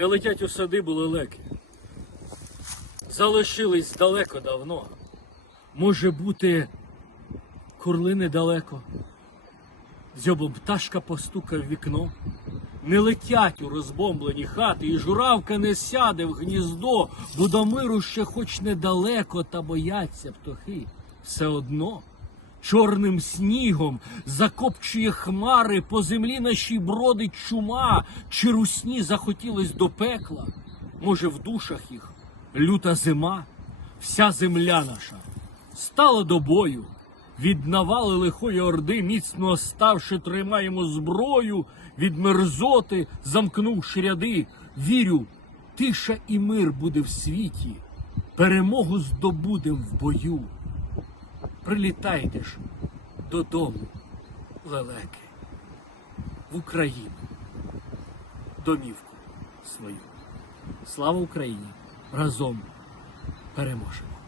Не летять у садибу лелеки. Залишились далеко давно. Може бути, курли недалеко. Дзьобом пташка постукав в вікно. Не летять у розбомблені хати, і журавка не сяде в гніздо, бо до миру ще хоч недалеко, та бояться птахи. Все одно чорним снігом закопчує хмари, по землі нашій бродить чума, чи русні захотілось до пекла, може, в душах їх люта зима, вся земля наша стала до бою. Від навали лихої орди, міцно ставши, тримаємо зброю, від мерзоти, замкнувши ряди, вірю, тиша і мир буде в світі, перемогу здобудем в бою. Прилітайте ж додому, лелеки, в Україну, домівку свою. Слава Україні! Разом переможемо!